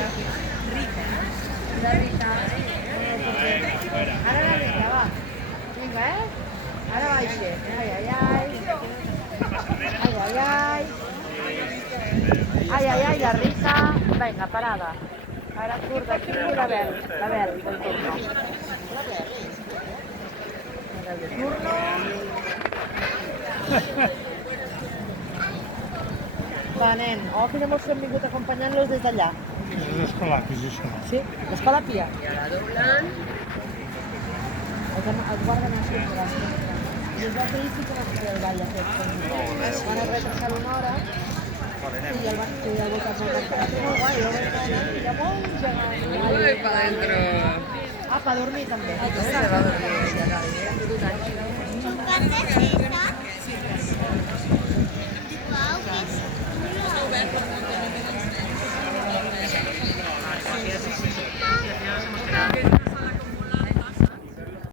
La Rita. Ara la Rita, va. Vinga, Ara baixa. Ai, ai, ai. Ai, ai, ai. Ai, ai, ai, la Rita. Vinga, parada. Ara surt d'aquí la Bel del turno. La Bel del turno. Va, nen, que hemos vingut acompanyant-los des d'allà. És l'escola Pis, això. Sí, l'escola Pia. I ara doblant. Els guarden així, I els va fer sí que van fer el ball aquest. Van retrasar una hora i el van fer al voltant del restaurant molt guai, i llavors gegant. Uy, pa' dentro. Pa dormir també. Se va a dormir ella, ¿Tu casa es esa? Wow, qué